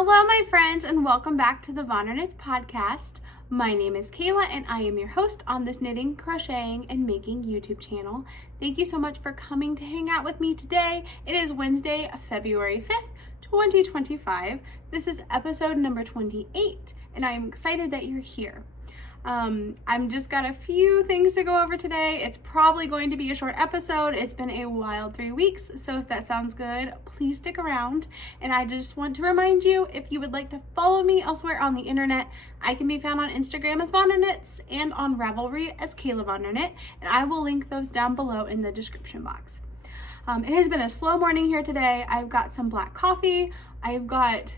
Hello, my friends, and welcome back to the VonderKnits podcast. My name is Kayla, and I am your host on this knitting, crocheting, and making YouTube channel. Thank you so much for coming to hang out with me today. It is Wednesday, February 5th, 2025. This is episode number 28, and I am excited that you're here. I'm just got a few things to go over today. It's probably going to be a short episode. It's been a wild 3 weeks, so if that sounds good, please stick around. And I just want to remind you, if you would like to follow me elsewhere on the internet, I can be found on Instagram as VonderKnits and on Ravelry as Kayla VonderKnit, and I will link those down below in the description box. It has been a slow morning here today. I've got some black coffee. I've got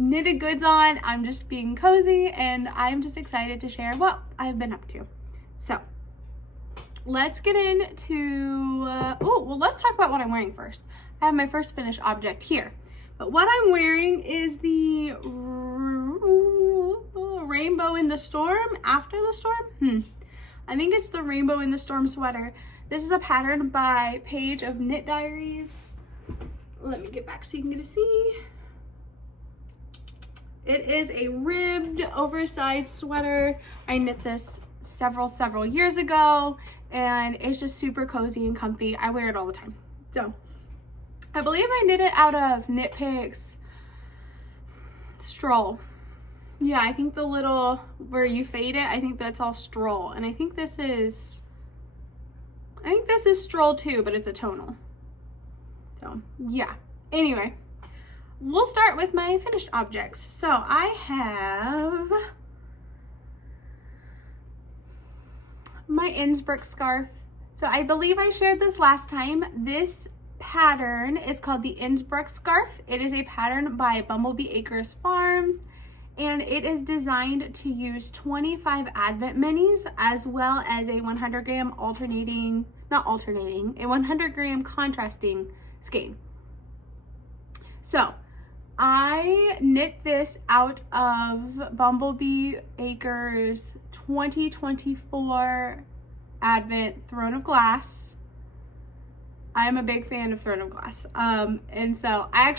knitted goods on. I'm just being cozy, and I'm just excited to share what I've been up to. So let's get into let's talk about what I'm wearing first. I have my first finished object here, but what I'm wearing is the Rainbow in the Storm after the storm. I think it's the Rainbow in the Storm sweater. This is a pattern by Paige of Knit Diaries. Let me get back so you can get to see. It is a ribbed, oversized sweater. I knit this several years ago, and it's just super cozy and comfy. I wear it all the time. So, I believe I knit it out of Knit Picks Stroll. Yeah, I think the little, where you fade it, I think that's all Stroll. And I think this is Stroll too, but it's a tonal. So, yeah. Anyway. We'll start with my finished objects. So I have my Innsbruck Scarf. So I believe I shared this last time. This pattern is called the Innsbruck Scarf. It is a pattern by Bumblebee Acres Farms, and it is designed to use 25 advent minis as well as a 100 gram a 100 gram contrasting skein. So I knit this out of Bumblebee Acres 2024 Advent Throne of Glass. I am a big fan of Throne of Glass. And so I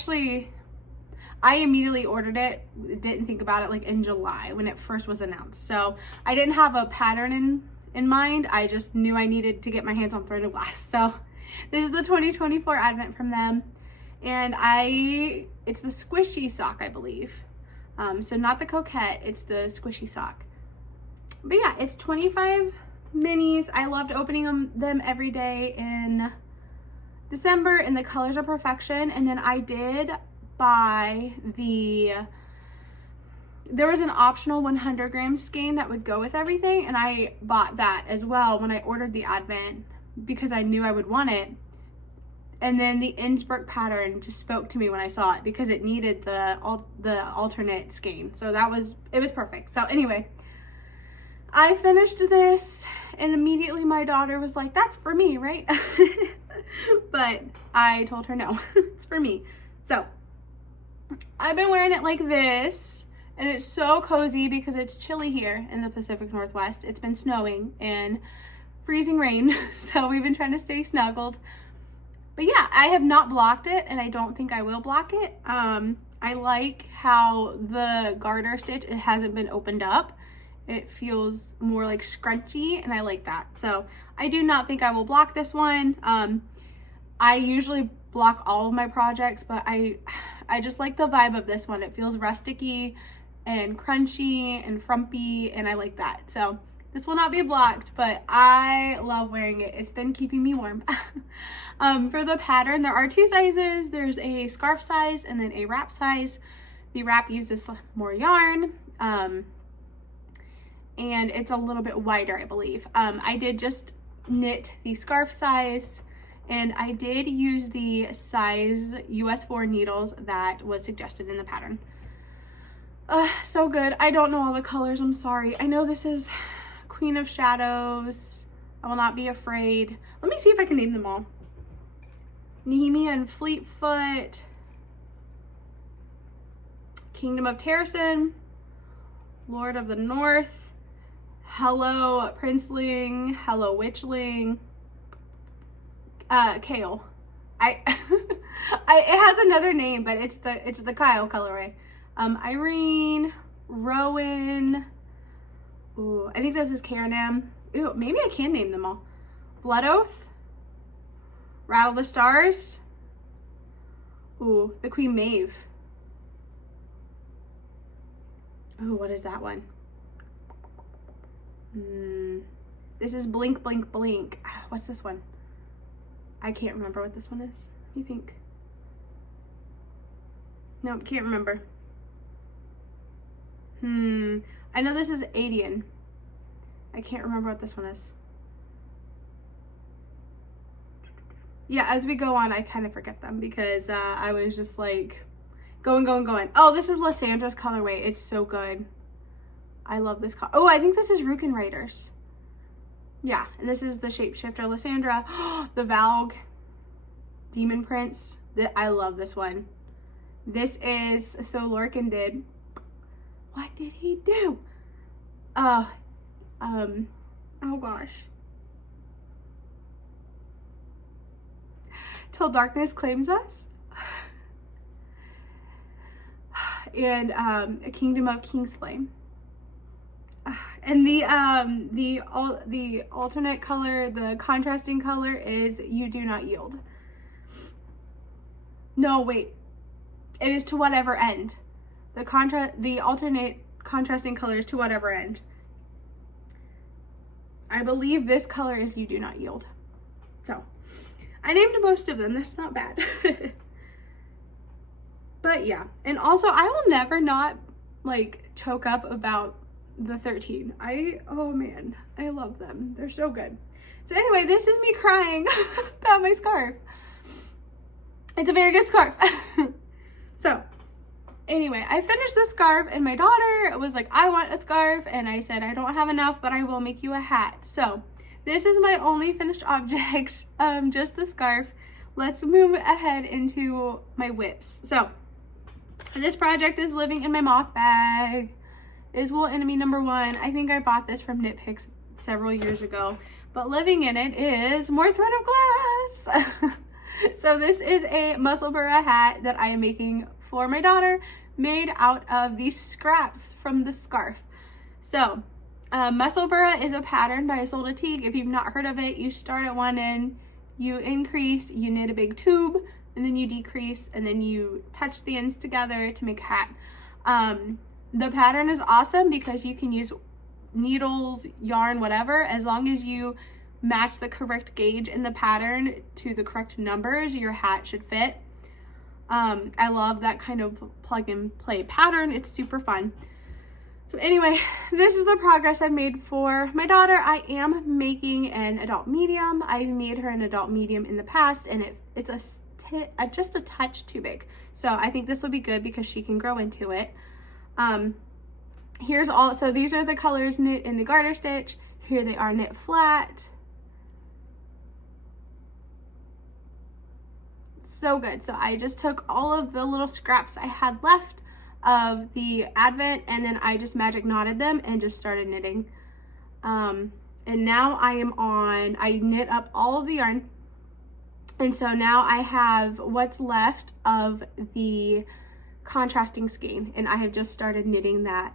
immediately ordered it. Didn't think about it like in July when it first was announced. So I didn't have a pattern in mind. I just knew I needed to get my hands on Throne of Glass. So this is the 2024 Advent from them. And it's the squishy sock, I believe. So not the coquette, it's the squishy sock. But yeah, it's 25 minis. I loved opening them every day in December, and the colors are perfection. And then I did buy there was an optional 100 gram skein that would go with everything, and I bought that as well when I ordered the Advent because I knew I would want it. And then the Innsbruck pattern just spoke to me when I saw it because it needed the alternate skein. So it was perfect. So anyway, I finished this, and immediately my daughter was like, "That's for me, right?" But I told her no, it's for me. So I've been wearing it like this, and it's so cozy because it's chilly here in the Pacific Northwest. It's been snowing and freezing rain, so we've been trying to stay snuggled. But yeah, I have not blocked it, and I don't think I will block it. I like how the garter stitch, it hasn't been opened up. It feels more like scrunchy, and I like that. So I do not think I will block this one. I usually block all of my projects, but I just like the vibe of this one. It feels rusticy and crunchy and frumpy, and I like that. So this will not be blocked, but I love wearing it. It's been keeping me warm. For the pattern, there are two sizes. There's a scarf size and then a wrap size. The wrap uses more yarn, and it's a little bit wider, I believe. I did just knit the scarf size, and I did use the size US 4 needles that was suggested in the pattern. So good. I don't know all the colors, I'm sorry. I know this is Queen of Shadows. I will not be afraid. Let me see if I can name them all. Nehemia and Fleetfoot. Kingdom of Terracin. Lord of the North. Hello Princeling. Hello Witchling. Kale. It has another name, but it's the Kyle colorway. Irene, Rowan. Ooh, I think this is Caron. Ooh, maybe I can name them all. Blood Oath, Rattle the Stars. Ooh, the Queen Maeve. Ooh, what is that one? This is Blink, Blink, Blink. What's this one? I can't remember what this one is. What do you think? Nope, can't remember. I know this is Adian. I can't remember what this one is. Yeah, as we go on, I kind of forget them because I was just like going. Oh, this is Lysandra's colorway. It's so good. I love this color. Oh, I think this is Rukin Raiders. Yeah, and this is the Shapeshifter Lysandra. The Valg Demon Prince. I love this one. This is So Lorcan did. What did he do? Oh gosh. Till Darkness Claims Us. And A Kingdom of King's Flame. And the alternate color, the contrasting color is You Do Not Yield. No, wait. It is To Whatever End. The alternate contrasting color is To Whatever End. I believe this color is You Do Not Yield. So, I named most of them. That's not bad. But yeah. And also, I will never not, like, choke up about the 13. Oh man, I love them. They're so good. So anyway, this is me crying about my scarf. It's a very good scarf. So anyway, I finished the scarf and my daughter was like, I want a scarf. And I said, I don't have enough, but I will make you a hat. So this is my only finished object, just the scarf. Let's move ahead into my whips. So this project is living in my moth bag. Is Wool Enemy number 1. I think I bought this from Knit Picks several years ago, but living in it is more Thread of Glass. So this is a Musselburgh hat that I am making for my daughter, made out of these scraps from the scarf. So Musselburgh is a pattern by Ysolda Teague. If you've not heard of it, you start at one end, you increase, you knit a big tube, and then you decrease, and then you touch the ends together to make a hat. The pattern is awesome because you can use needles, yarn, whatever, as long as you match the correct gauge in the pattern to the correct numbers, your hat should fit. I love that kind of plug and play pattern. It's super fun. So anyway, this is the progress I've made for my daughter. I am making an adult medium. I made her an adult medium in the past, and it's just a touch too big. So I think this will be good because she can grow into it. So these are the colors knit in the garter stitch. Here they are knit flat. So good. So I just took all of the little scraps I had left of the advent, and then I just magic knotted them and just started knitting. And now I knit up all of the yarn. And so now I have what's left of the contrasting skein, and I have just started knitting that,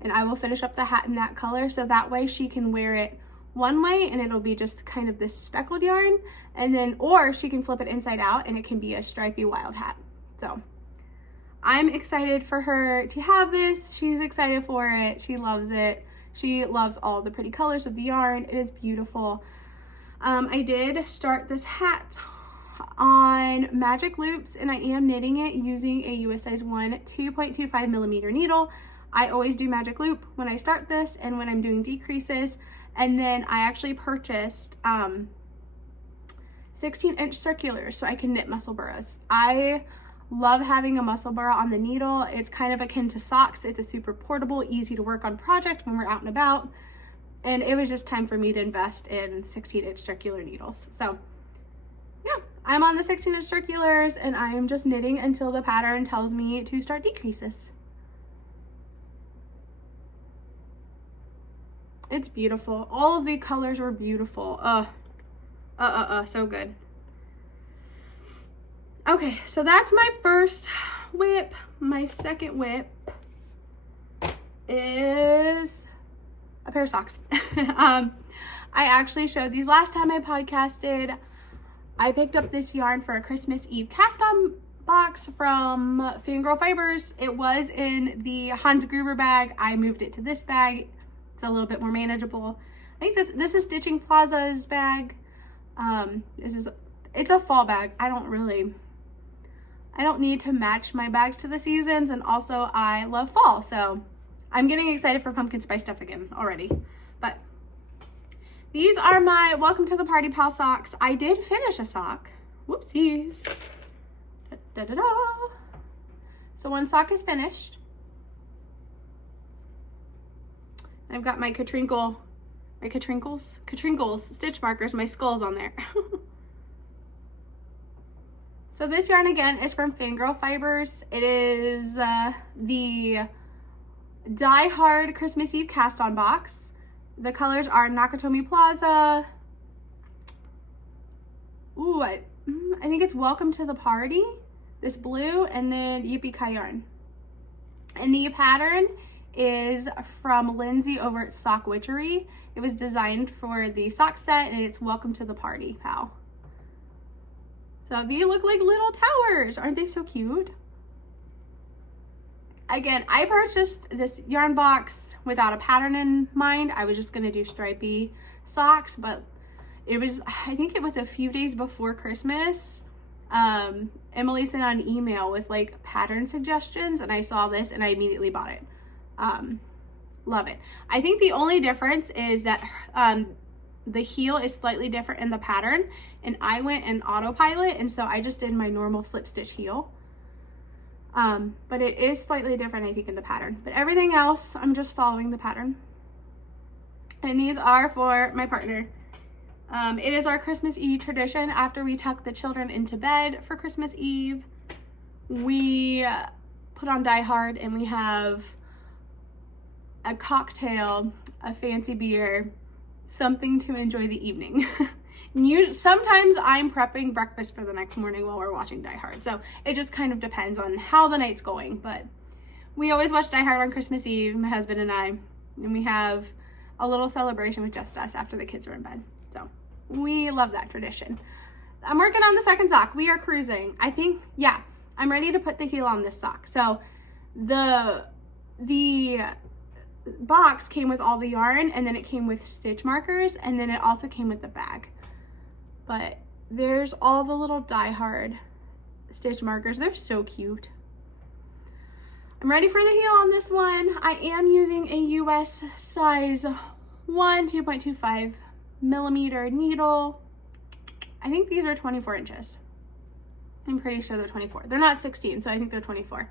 and I will finish up the hat in that color, so that way she can wear it one way and it'll be just kind of this speckled yarn, and then, or she can flip it inside out and it can be a stripy wild hat. So I'm excited for her to have this. She's excited for it. She loves it. She loves all the pretty colors of the yarn. It is beautiful. I did start this hat on magic loops, and I am knitting it using a US size 1 2.25 millimeter needle. I always do magic loop when I start this and when I'm doing decreases. And then I actually purchased 16-inch circulars so I can knit Musselburghs. I love having a Musselburgh on the needle. It's kind of akin to socks. It's a super portable, easy to work on project when we're out and about. And it was just time for me to invest in 16-inch circular needles. So yeah, I'm on the 16-inch circulars, and I am just knitting until the pattern tells me to start decreases. It's beautiful. All of the colors were beautiful. So good. Okay, so that's my first whip. My second whip is a pair of socks. I actually showed these last time I podcasted. I picked up this yarn for a Christmas Eve cast on box from Fangirl Fibers. It was in the Hans Gruber bag. I moved it to this bag. It's a little bit more manageable. I think this is Stitching Plaza's bag. It's a fall bag. I don't need to match my bags to the seasons, and also I love fall, so I'm getting excited for pumpkin spice stuff again already. But these are my Welcome to the Party Pal socks. I did finish a sock. Whoopsies. Da, da, da, da. So one sock is finished. I've got my Catrinkles stitch markers, my skulls on there. So this yarn again is from Fangirl Fibers. It is the Die Hard Christmas Eve cast on box. The colors are Nakatomi Plaza. Ooh, I think it's Welcome to the Party, this blue, and then Yippie-Ki-Yay yarn. And the pattern is from Lindsay over at Sockwitchery. It was designed for the sock set, and it's Welcome to the Party, pal. So they look like little towers. Aren't they so cute? Again, I purchased this yarn box without a pattern in mind. I was just gonna do stripy socks, but I think it was a few days before Christmas. Emily sent out an email with like pattern suggestions, and I saw this and I immediately bought it. Love it. I think the only difference is that the heel is slightly different in the pattern, and I went in autopilot, and so I just did my normal slip stitch heel. But it is slightly different, I think, in the pattern. But everything else, I'm just following the pattern. And these are for my partner. It is our Christmas Eve tradition. After we tuck the children into bed for Christmas Eve, we put on Die Hard, and we have a cocktail, a fancy beer, something to enjoy the evening. Sometimes I'm prepping breakfast for the next morning while we're watching Die Hard, so it just kind of depends on how the night's going. But we always watch Die Hard on Christmas Eve, my husband and I, and we have a little celebration with just us after the kids are in bed. So we love that tradition. I'm working on the second sock. We are cruising. I think, yeah, I'm ready to put the heel on this sock. So the box came with all the yarn, and then it came with stitch markers, and then it also came with the bag. But there's all the little Die Hard stitch markers. They're so cute. I'm ready for the heel on this one. I am using a US size 1 2.25 millimeter needle. I think these are 24 inches. I'm pretty sure they're 24. They're not 16, so I think they're 24.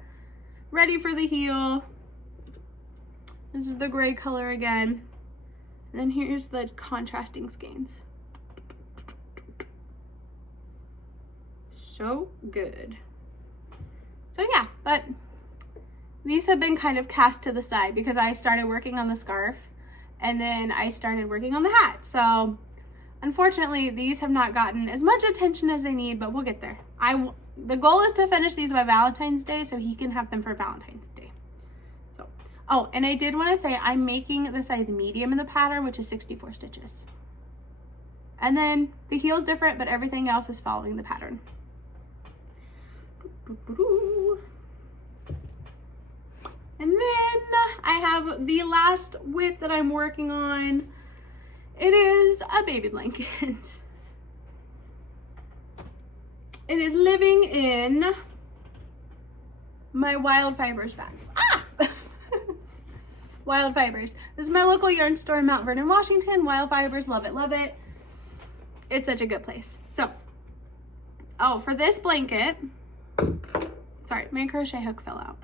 Ready for the heel. This is the gray color again. And then here's the contrasting skeins. So good. So yeah, but these have been kind of cast to the side because I started working on the scarf, and then I started working on the hat. So unfortunately, these have not gotten as much attention as they need, but we'll get there. The goal is to finish these by Valentine's Day so he can have them for Valentine's Day. So, oh, and I did want to say I'm making the size medium in the pattern, which is 64 stitches. And then the heel's different, but everything else is following the pattern. And then I have the last whip that I'm working on. It is a baby blanket. It is living in my Wild Fibers bag. Ah! Wild Fibers. This is my local yarn store in Mount Vernon, Washington. Wild Fibers, love it, love it. It's such a good place. So, oh, for this blanket, sorry, my crochet hook fell out.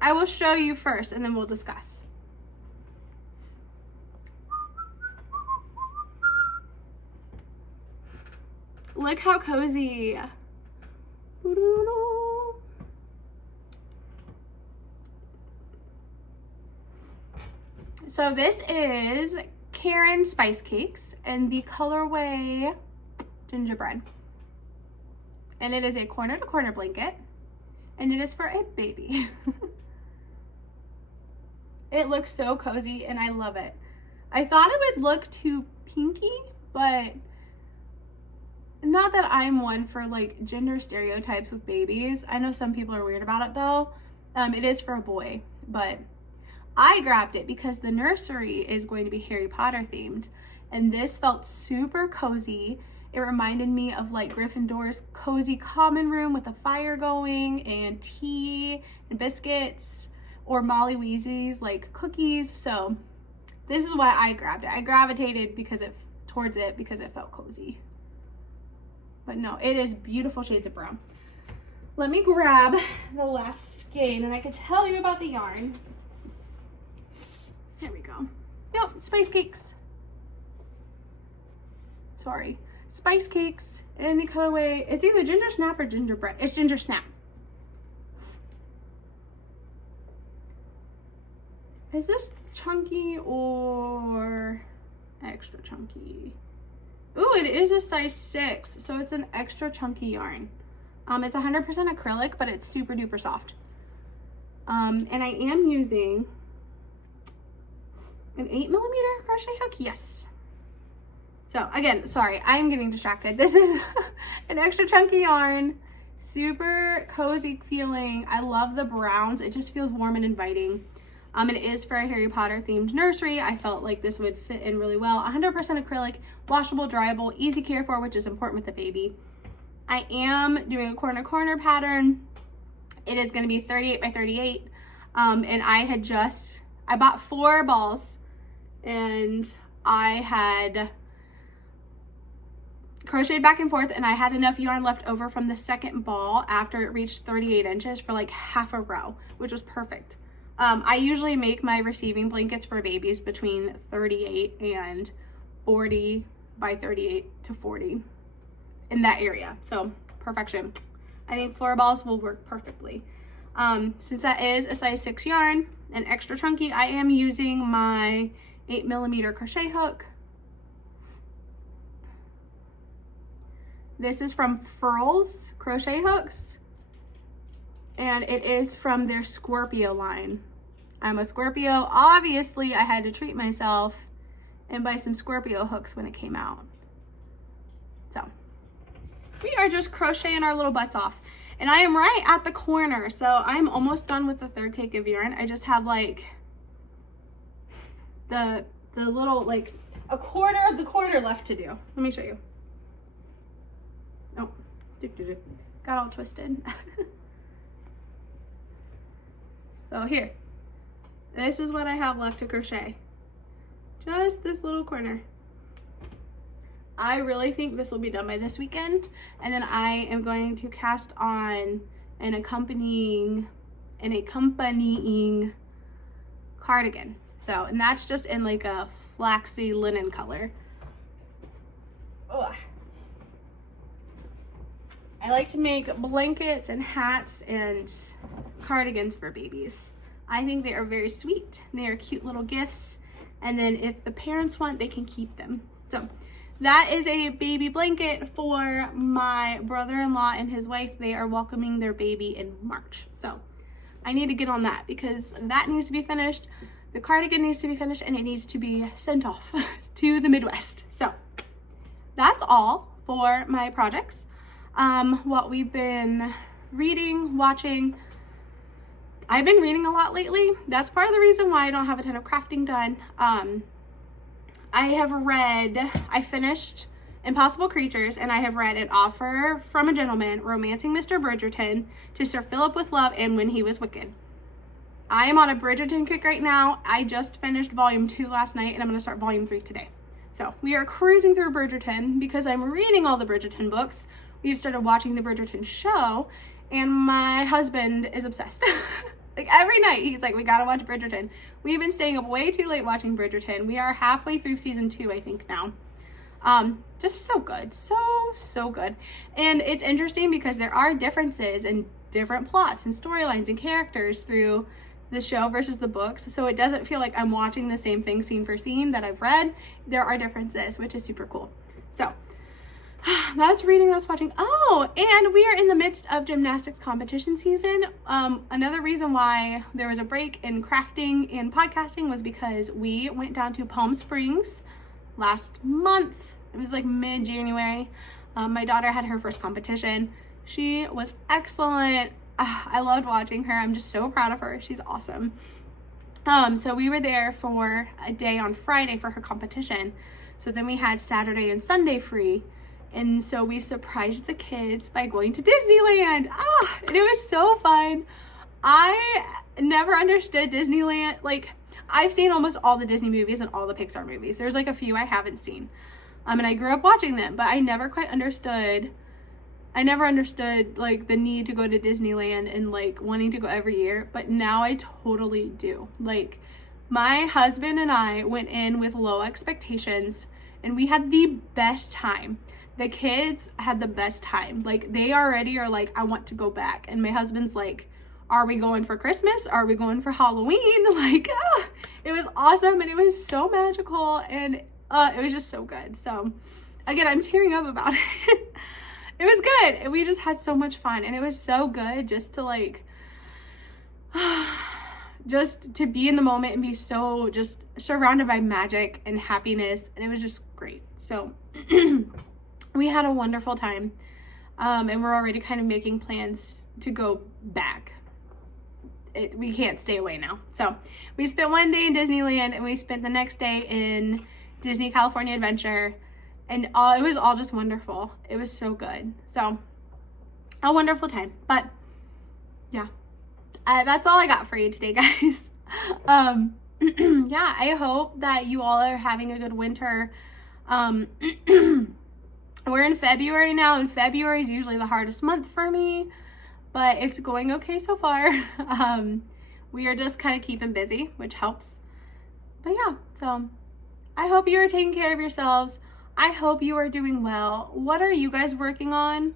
I will show you first and then we'll discuss. Look how cozy. So this is Caron Spice Cakes and the colorway Gingerbread. And it is a corner to corner blanket. and it is for a baby. It looks so cozy and I love it. I thought it would look too pinky, but not that I'm one for like gender stereotypes with babies. I know some people are weird about it though. It is for a boy, but I grabbed it because the nursery is going to be Harry Potter themed, and this felt super cozy. It reminded me of like Gryffindor's cozy common room with a fire going and tea and biscuits, or Molly Weasley's like cookies. So this is why I grabbed it. I gravitated towards it because it felt cozy. But no, it is beautiful shades of brown. Let me grab the last skein and I can tell you about the yarn. There we go. Yep, Spice Cakes. Sorry. Spice Cakes in the colorway. It's either Gingersnap or Gingerbread. It's Gingersnap. Is this chunky or extra chunky? Ooh, it is a size 6, so it's an extra chunky yarn. It's 100% acrylic, but it's super duper soft. And I am using an 8mm crochet hook. Yes. So again, sorry, I'm getting distracted. This is an extra chunky yarn, super cozy feeling. I love the browns. It just feels warm and inviting. It is for a Harry Potter themed nursery. I felt like this would fit in really well. 100% acrylic, washable, dryable, easy care for, which is important with the baby. I am doing a corner pattern. It is going to be 38 by 38. And I bought 4 balls and I had crocheted back and forth, and I had enough yarn left over from the second ball after it reached 38 inches for like half a row, which was perfect. I usually make my receiving blankets for babies between 38 and 40 by 38 to 40 in that area. So perfection. I think floor balls will work perfectly. Since that is a size 6 yarn and extra chunky, I am using my 8mm crochet hook. This is from Furls Crochet Hooks, and it is from their Scorpio line. I'm a Scorpio. Obviously, I had to treat myself and buy some Scorpio hooks when it came out. So we are just crocheting our little butts off. And I am right at the corner, so I'm almost done with the third cake of yarn. I just have like the little, like a quarter of the quarter left to do. Let me show you. Oh, got all twisted. So here, this is what I have left to crochet. Just this little corner. I really think this will be done by this weekend, and then I am going to cast on an accompanying cardigan. So, and that's just in like a flaxy linen color. Ugh. I like to make blankets and hats and cardigans for babies. I think they are very sweet. They are cute little gifts. And then if the parents want, they can keep them. So that is a baby blanket for my brother-in-law and his wife. They are welcoming their baby in March. So I need to get on that because that needs to be finished. The cardigan needs to be finished and it needs to be sent off to the Midwest. So that's all for my projects. What we've been reading, watching. I've been reading a lot lately. That's part of the reason why I don't have a ton of crafting done. I finished Impossible Creatures, and I have read An Offer from a Gentleman, Romancing Mr. Bridgerton, To Sir Philip with Love, and When He Was Wicked. I am on a Bridgerton kick right now. I just finished volume 2 last night, and I'm going to start volume 3 today. So we are cruising through Bridgerton because I'm reading all the Bridgerton books. We've started watching the Bridgerton show, and my husband is obsessed. Like every night he's like, we gotta watch Bridgerton. We've been staying up way too late watching Bridgerton. We are halfway through season 2, I think now. Just so good, so good. And it's interesting because there are differences in different plots and storylines and characters through the show versus the books. So it doesn't feel like I'm watching the same thing scene for scene that I've read. There are differences, which is super cool. So That's reading, that's watching. Oh, and we are in the midst of gymnastics competition season. Another reason why there was a break in crafting and podcasting was because we went down to Palm Springs last month. It was like mid-January. My daughter had her first competition. She was excellent. I loved watching her. I'm just so proud of her. She's awesome. So we were there for a day on Friday for her competition. So then we had Saturday and Sunday free. And so we surprised the kids by going to Disneyland. And it was so fun. I never understood Disneyland. Like, I've seen almost all the Disney movies and all the Pixar movies. There's like a few I haven't seen. And I grew up watching them, but I never quite understood. I never understood like the need to go to Disneyland and like wanting to go every year. But now I totally do. Like, my husband and I went in with low expectations and we had the best time. The kids had the best time. Like, they already are like, I want to go back. And my husband's like, are we going for Christmas? Are we going for Halloween? Like, it was awesome. And it was so magical. And it was just so good. So again, I'm tearing up about it. It was good. And we just had so much fun. And it was so good just to like, just to be in the moment and be so just surrounded by magic and happiness. And it was just great. So we had a wonderful time, and we're already kind of making plans to go back. We can't stay away now. So we spent one day in Disneyland and we spent the next day in Disney California Adventure, and it was all just wonderful. It was so good. So a wonderful time. But yeah, that's all I got for you today, guys. Yeah, I hope that you all are having a good winter. We're in February now, and February is usually the hardest month for me, but it's going okay so far. We are just kind of keeping busy, which helps. But yeah, so I hope you are taking care of yourselves. I hope you are doing well. What are you guys working on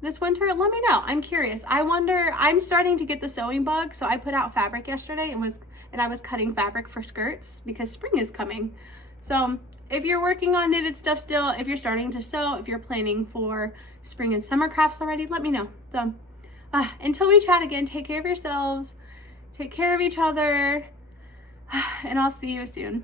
this winter? Let me know. I'm curious. I wonder, I'm starting to get the sewing bug. So I put out fabric yesterday and I was cutting fabric for skirts because spring is coming. So if you're working on knitted stuff still, if you're starting to sew, if you're planning for spring and summer crafts already, let me know. So until we chat again, take care of yourselves, take care of each other, and I'll see you soon.